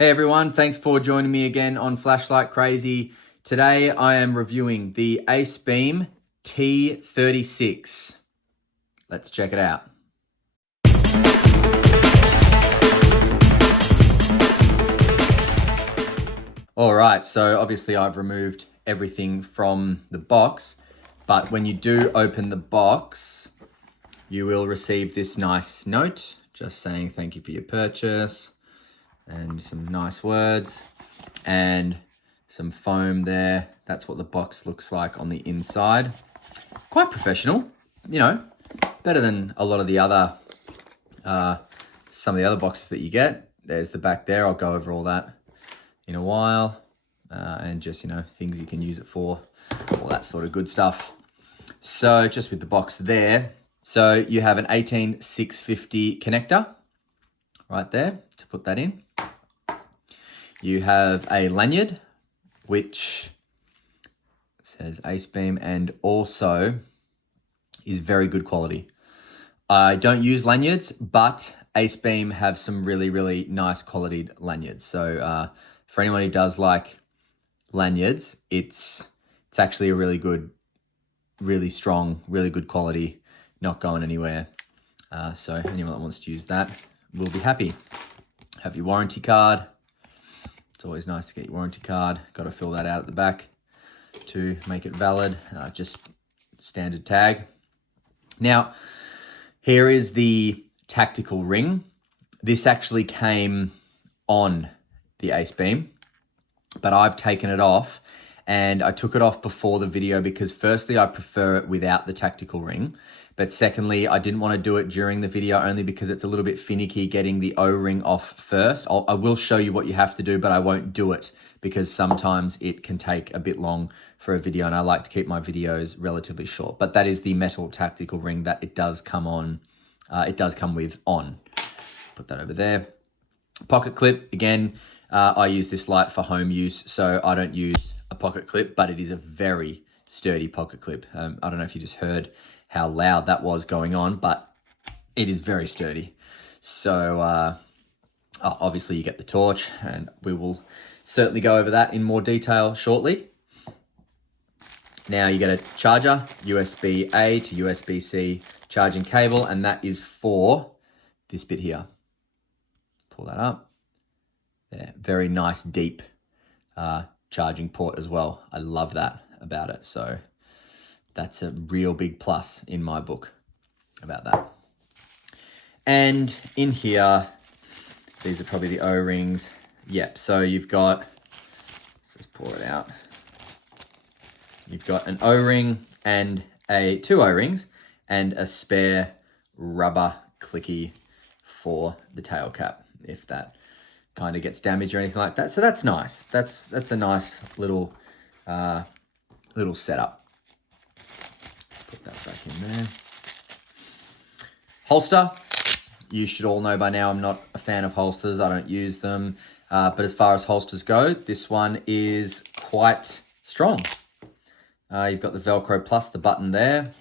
Hey everyone, thanks for joining me again on Flashlight Crazy. Today I am reviewing the Acebeam T36. Let's check it out. All right, so obviously I've removed everything from the box, but when you do open the box, you will receive this nice note just saying thank you for your purchase and some nice words and some foam there. That's what the box looks like on the inside. Quite professional, you know, better than a lot of the other, some of the other boxes that you get. There's the back there. I'll go over all that in a while, and just, you know, things you can use it for, all that sort of good stuff. So just with the box there, so you have an 18650 connector right there to put that in. You have a lanyard, which says Acebeam and also is very good quality. I don't use lanyards, but Acebeam have some really, really nice quality lanyards. So for anyone who does like lanyards, it's actually a really good, really strong, really good quality, not going anywhere. So anyone that wants to use that will be happy. Have your warranty card. It's always nice to get your warranty card. Got to fill that out at the back to make it valid. Just standard tag. Now, here is the tactical ring. This actually came on the Acebeam, but I've taken it off, and I took it off before the video because firstly, I prefer it without the tactical ring. But secondly, I didn't want to do it during the video only because it's a little bit finicky getting the O-ring off first. I will show you what you have to do, but I won't do it because sometimes it can take a bit long for a video, and I like to keep my videos relatively short. But that is the metal tactical ring that it does come on. It does come with on. Put that over there. Pocket clip, again, I use this light for home use, so I don't use a pocket clip, but it is a very sturdy pocket clip. I don't know if you just heard how loud that was going on, but it is very sturdy. So obviously you get the torch, and we will certainly go over that in more detail shortly. Now you get a charger, USB-A to USB-C charging cable, and that is for this bit here. Pull that up. There, very nice deep charging port as well. I love that about it. So that's a real big plus in my book about that. And in here, these are probably the O-rings. Yep, so you've got, let's just pour it out. You've got an O-ring and two O-rings and a spare rubber clicky for the tail cap, if that kind of gets damaged or anything like that. So that's nice. That's a nice little little setup. Put that back in there. Holster. You should all know by now I'm not a fan of holsters. I don't use them. But as far as holsters go, this one is quite strong. You've got the Velcro plus the button there.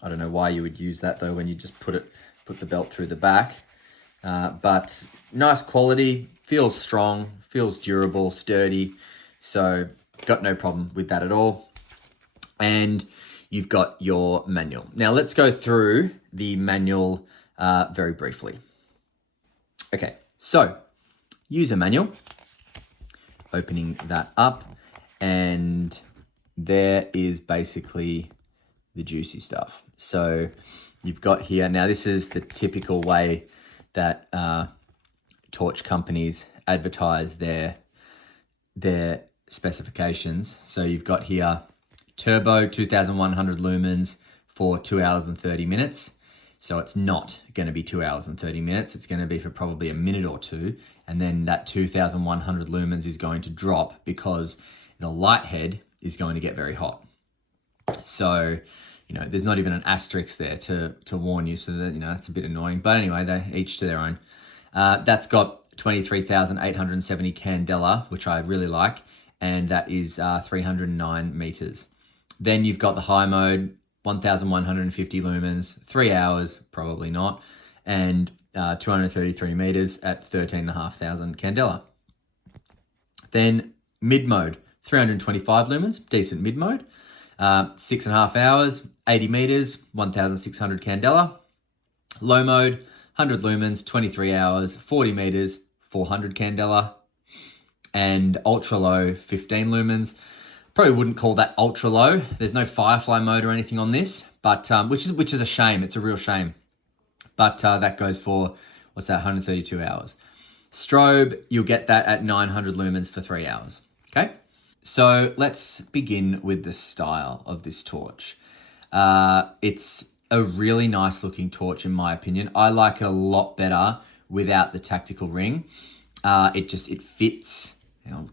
I don't know why you would use that though when you just put the belt through the back. But nice quality, feels strong, feels durable, sturdy. So got no problem with that at all. And you've got your manual. Now let's go through the manual very briefly. Okay, so user manual, opening that up, and there is basically the juicy stuff. So you've got here, now this is the typical way that torch companies advertise their specifications. So you've got here turbo 2100 lumens for 2 hours and 30 minutes. So it's not going to be 2 hours and 30 minutes. It's going to be for probably a minute or two. And then that 2100 lumens is going to drop because the light head is going to get very hot. So, you know, there's not even an asterisk there to warn you. So that, you know, it's a bit annoying. But anyway, they each to their own. That's got 23,870 candela, which I really like. And that is 309 meters. Then you've got the high mode, 1,150 lumens, 3 hours, probably not, and 233 meters at 13,500 candela. Then mid mode, 325 lumens, decent mid mode. 6.5 hours, 80 meters, 1,600 candela. Low mode, 100 lumens, 23 hours, 40 meters, 400 candela. And ultra low, 15 lumens. Probably wouldn't call that ultra low. There's no firefly mode or anything on this, but which is a shame. It's a real shame. But that goes for, what's that, 132 hours. Strobe, you'll get that at 900 lumens for 3 hours. Okay, so let's begin with the style of this torch. It's a really nice looking torch in my opinion. I like it a lot better without the tactical ring. It fits, and I'll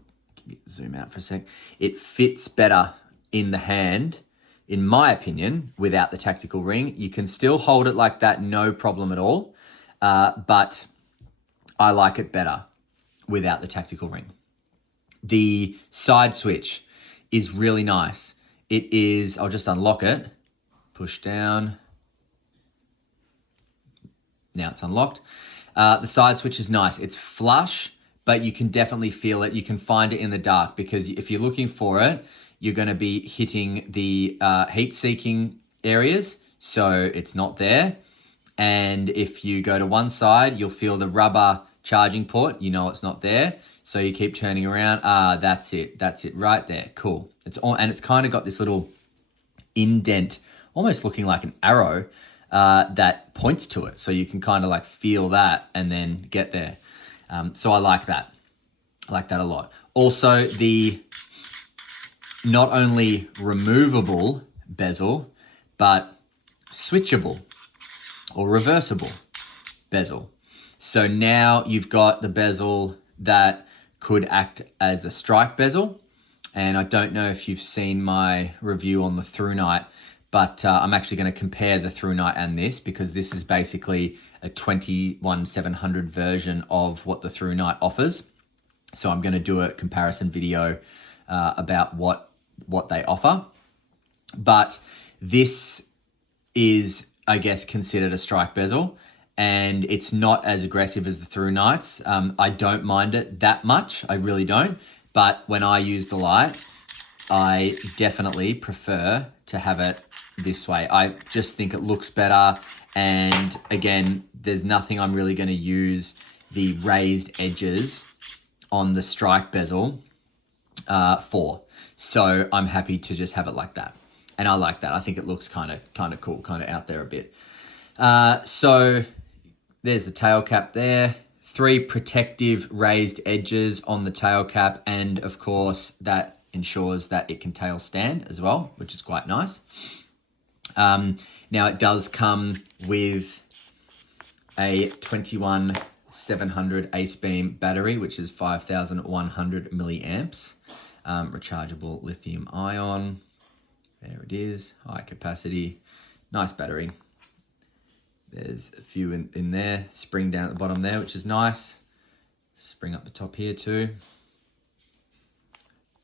zoom out for a sec. It fits better in the hand, in my opinion, without the tactical ring. You can still hold it like that, no problem at all. But I like it better without the tactical ring. The side switch is really nice. It is, I'll just unlock it, push down. Now it's unlocked. The side switch is nice. It's flush, but you can definitely feel it. You can find it in the dark because if you're looking for it, you're going to be hitting the heat-seeking areas, so it's not there. And if you go to one side, you'll feel the rubber charging port. You know it's not there, so you keep turning around. That's it. That's it right there. Cool. It's all, and it's kind of got this little indent, almost looking like an arrow that points to it, so you can kind of like feel that and then get there. So I like that. I like that a lot. Also, the not only removable bezel, but switchable or reversible bezel. So now you've got the bezel that could act as a strike bezel. And I don't know if you've seen my review on the Through Night, but I'm actually going to compare the Through Night and this because this is basically a 21700 version of what the Through Night offers. So I'm going to do a comparison video about what they offer. But this is, I guess, considered a strike bezel, and it's not as aggressive as the Through Nights. I don't mind it that much. I really don't. But when I use the light, I definitely prefer to have it this way. I just think it looks better. And again, there's nothing I'm really going to use the raised edges on the strike bezel for. So I'm happy to just have it like that. And I like that. I think it looks kind of cool, kind of out there a bit. So there's the tail cap there. 3 protective raised edges on the tail cap. And of course, that ensures that it can tail stand as well, which is quite nice. Now it does come with a 21700 Acebeam battery, which is 5100 milliamps. Rechargeable lithium ion. There it is, high capacity, nice battery. There's a few in there, spring down at the bottom there, which is nice. Spring up the top here too.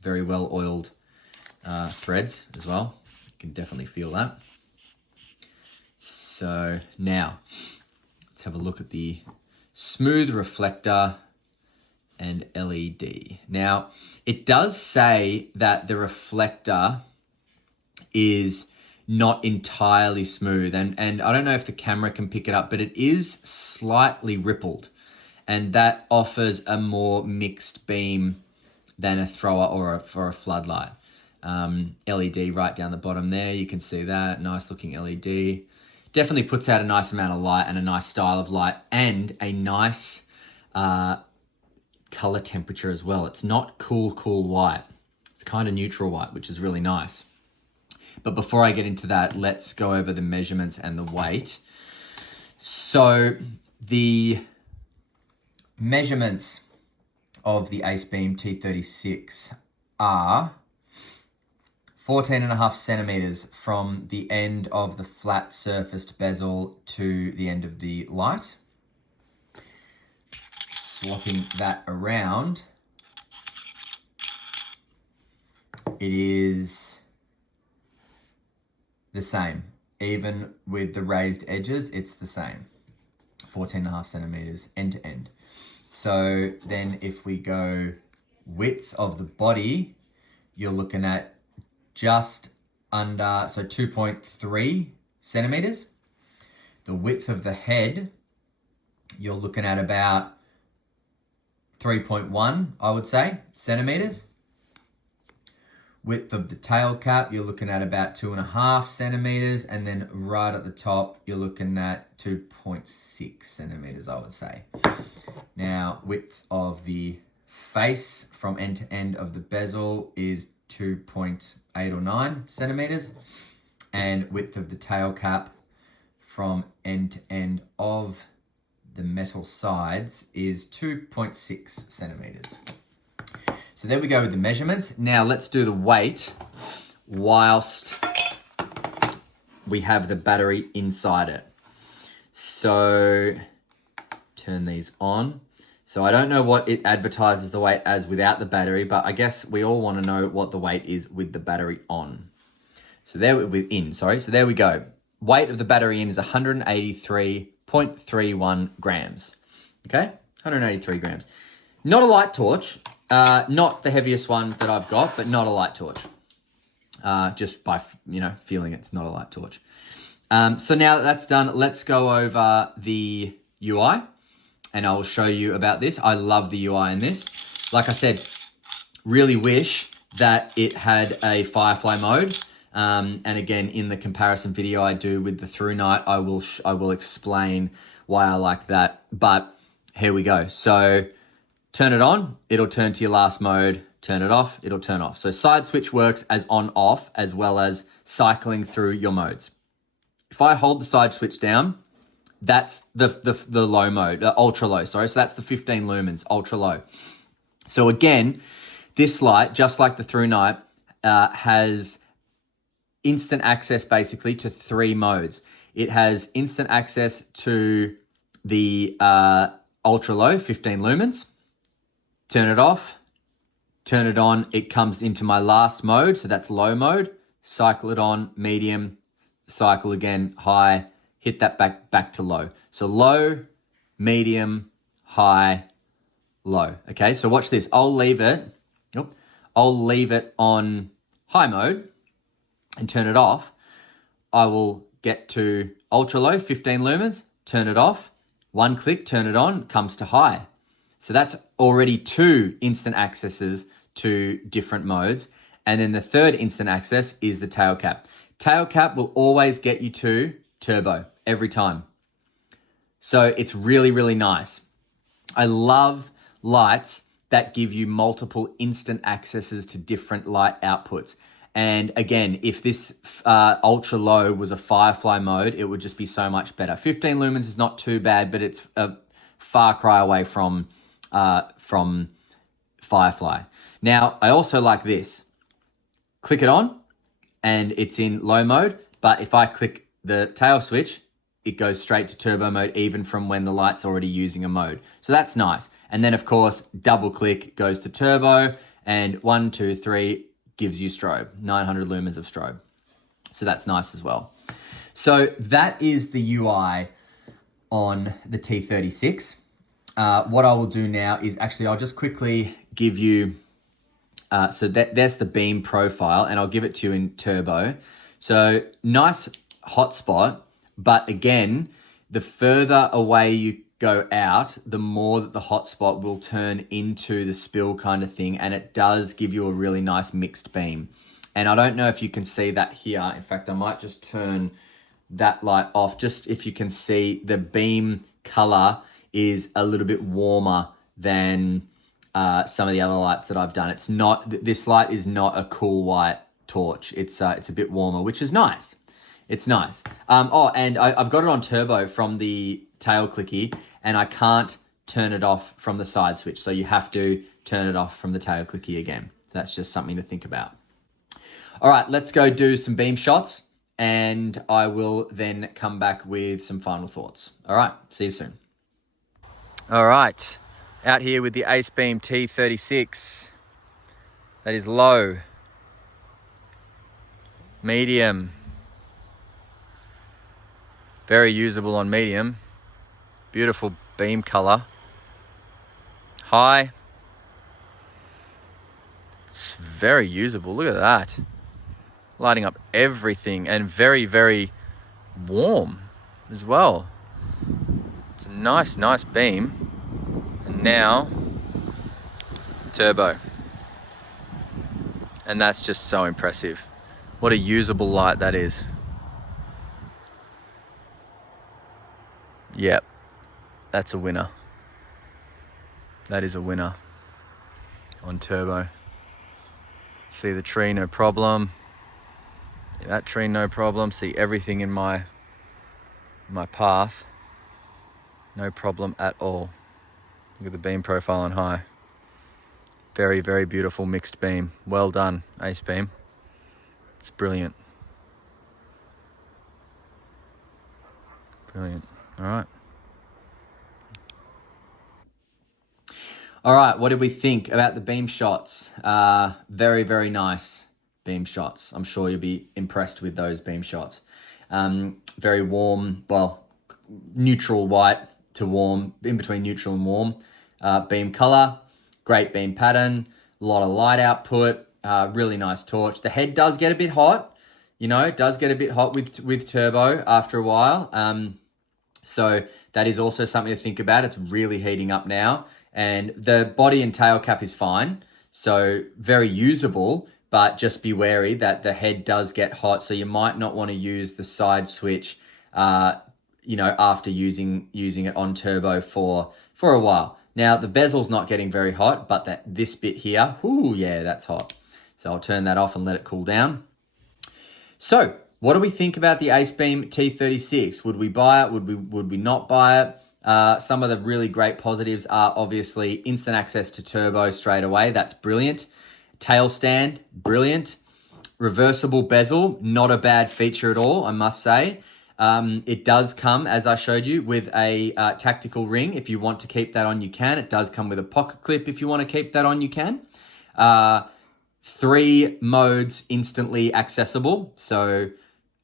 Very well oiled threads as well. You can definitely feel that. So now, let's have a look at the smooth reflector and LED. Now, it does say that the reflector is not entirely smooth, and I don't know if the camera can pick it up, but it is slightly rippled, and that offers a more mixed beam than a thrower or a floodlight. LED right down the bottom there, you can see that, nice looking LED. Definitely puts out a nice amount of light and a nice style of light and a nice color temperature as well. It's not cool white. It's kind of neutral white, which is really nice. But before I get into that, let's go over the measurements and the weight. So the measurements of the Acebeam T36 are 14.5 centimeters from the end of the flat surfaced bezel to the end of the light. Swapping that around, it is the same. Even with the raised edges, it's the same. 14.5 centimeters end to end. So then if we go Width of the body, you're looking at just under, so 2.3 centimeters. The width of the head, you're looking at about 3.1, I would say, centimeters. Width of the tail cap, you're looking at about 2.5 centimeters. And then right at the top, you're looking at 2.6 centimeters, I would say. Now, width of the face from end to end of the bezel is 2.8 or 9 centimeters. And width of the tail cap from end to end of the metal sides is 2.6 centimeters. So there we go with the measurements. Now let's do the weight whilst we have the battery inside it. So turn these on. So I don't know what it advertises the weight as without the battery, but I guess we all want to know what the weight is with the battery on. So there so there we go. Weight of the battery in is 183.31 grams. Okay, 183 grams. Not a light torch. Not the heaviest one that I've got, but not a light torch. Just by, feeling it's not a light torch. So now that that's done, let's go over the UI and I will show you about this. I love the UI in this. Like I said, really wish that it had a Firefly mode. And again, in the comparison video I do with the Through Night, I will explain why I like that. But here we go. So turn it on, it'll turn to your last mode. Turn it off, it'll turn off. So side switch works as on-off as well as cycling through your modes. If I hold the side switch down, that's the low mode, ultra low, sorry. So that's the 15 lumens, ultra low. So again, this light, just like the Through Night, has instant access basically to 3 modes. It has instant access to the ultra low, 15 lumens. Turn it off, turn it on, it comes into my last mode, so that's low mode. Cycle it on, medium, cycle again, high, hit that back to low. So low, medium, high, low. Okay, so watch this. I'll leave it on high mode and turn it off. I will get to ultra low, 15 lumens, turn it off, one click, turn it on, comes to high. So that's already 2 instant accesses to different modes. And then the third instant access is the tail cap. Tail cap will always get you to turbo every time. So it's really, really nice. I love lights that give you multiple instant accesses to different light outputs. And again, if this ultra low was a Firefly mode, it would just be so much better. 15 lumens is not too bad, but it's a far cry away from Firefly. Now, I also like this. Click it on and it's in low mode, but if I click the tail switch, it goes straight to turbo mode even from when the light's already using a mode. So that's nice. And then of course, double click goes to turbo and 1, 2, 3 gives you strobe, 900 lumens of strobe. So that's nice as well. So that is the UI on the T36. What I will do now is actually, I'll just quickly give you, so there's the beam profile and I'll give it to you in turbo. So nice hotspot, but again, the further away you go out, the more that the hotspot will turn into the spill kind of thing. And it does give you a really nice mixed beam. And I don't know if you can see that here. In fact, I might just turn that light off. Just if you can see the beam color is a little bit warmer than some of the other lights that I've done. It's not, this light is not a cool white torch. It's a bit warmer, which is nice. It's nice. And I've got it on turbo from the tail clicky and I can't turn it off from the side switch. So you have to turn it off from the tail clicky again. So that's just something to think about. All right, let's go do some beam shots and I will then come back with some final thoughts. All right, see you soon. All right, out here with the Acebeam T36. That is low, medium, very usable on medium, beautiful beam color, high, It's very usable. Look at that. Lighting up everything, and very, very warm as well. It's a nice, nice beam. And now, turbo. And that's just so impressive. What a usable light that is. Yep, that's a winner. That is a winner on turbo. See the tree, no problem. That tree, no problem. See everything in my path. No problem at all. Look at the beam profile on high. Very, very beautiful mixed beam. Well done, Acebeam. It's brilliant. Brilliant. All right. All right, what did we think about the beam shots? Very, very nice beam shots. I'm sure you'll be impressed with those beam shots. Very warm, well, neutral white to warm, in between neutral and warm. Beam color, great beam pattern, a lot of light output, really nice torch. The head does get a bit hot, you know, it does get a bit hot with turbo after a while. So that is also something to think about. It's really heating up now. And the body and tail cap is fine, so very usable, but just be wary that the head does get hot, so you might not want to use the side switch, you know, after using it on turbo for a while. Now, the bezel's not getting very hot, but this bit here, ooh, yeah, that's hot. So I'll turn that off and let it cool down. So, what do we think about the Acebeam T36? Would we buy it? Would we not buy it? Some of the really great positives are obviously instant access to turbo straight away. That's brilliant. Tail stand, brilliant. Reversible bezel, not a bad feature at all, I must say. It does come, as I showed you, with a tactical ring. If you want to keep that on, you can. It does come with a pocket clip. If you want to keep that on, you can. 3 modes instantly accessible. So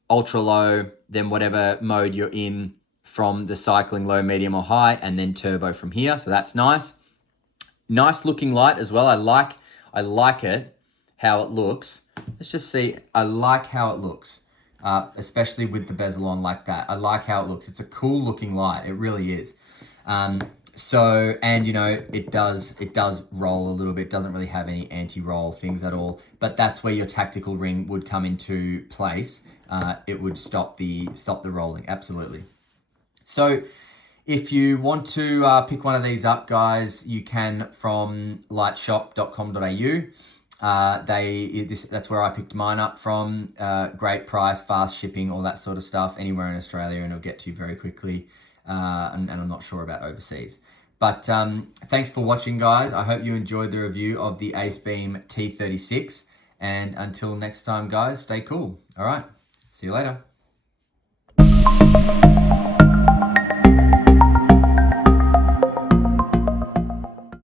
ultra low, then whatever mode you're in from the cycling, low, medium or high, and then turbo from here. So that's nice. Nice looking light as well. I like it, how it looks. Let's just see. I like how it looks, especially with the bezel on like that. I like how it looks. It's a cool looking light. It really is. So, and you know, it does roll a little bit. It doesn't really have any anti-roll things at all, but that's where your tactical ring would come into place. It would stop the rolling, absolutely. So if you want to pick one of these up, guys, you can from lightshop.com.au. That's where I picked mine up from. Great price, fast shipping, all that sort of stuff, anywhere in Australia, and it'll get to you very quickly. And I'm not sure about overseas. But thanks for watching, guys. I hope you enjoyed the review of the Acebeam T36. And until next time, guys, stay cool. All right, see you later.